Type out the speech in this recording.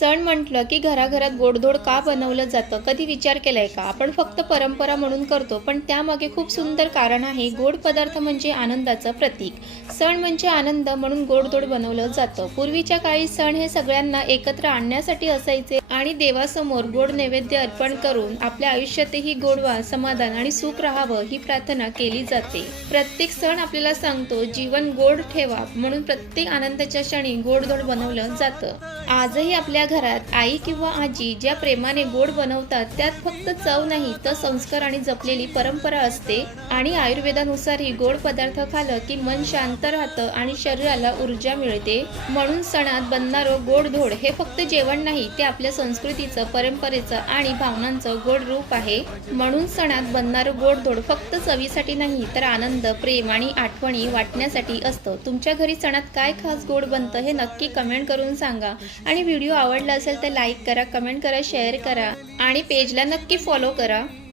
सण म्हटलं की घराघरात गोडधोड का बनवलं जातं, कधी विचार केलाय का? आपण फक्त परंपरा म्हणून करतो, पण त्यामागे खूप सुंदर कारण आहे. गोड पदार्थ म्हणजे आनंदाचं प्रतीक. सण म्हणजे आनंद, म्हणून गोडधोड बनवलं जातं. पूर्वीच्या काळी सण हे सगळ्यांना एकत्र आणण्यासाठी असायचे आणि देवासमोर गोड नैवेद्य अर्पण करून आपल्या आयुष्यातही गोडवा, समाधान आणि सुख राहावं ही प्रार्थना केली जाते. प्रत्येक सण आपल्याला सांगतो जीवन गोड ठेवा, म्हणून प्रत्येक आनंदाच्या क्षणी गोडधोड बनवलं जातं. आजही आपल्या घरात आई किंवा आजी ज्या प्रेमाने गोड बनवतात, त्यात फक्त चव नाही तर संस्कार आणि जपलेली परंपरा असते. आणि आयुर्वेदानुसारही गोड पदार्थ खाल्लं की मन शांत राहतं आणि शरीराला ऊर्जा मिळते. म्हणून सणात बनणारं गोडधोड हे फक्त जेवण नाही, ते आपल्या संस्कृतीचं, परंपरेचं आणि भावनांचं गोड रूप आहे. म्हणून सणात बनणारं गोडधोड फक्त चवीसाठी नाही, तर आनंद, प्रेम आणि आठवणी वाटण्यासाठी असतं. तुमच्या घरी सणात काय खास गोड बनतं हे नक्की कमेंट करून सांगा. आणि व्हिडिओ आवडला असेल तर लाईक करा, कमेंट करा, शेअर करा आणि पेजला नक्की फॉलो करा.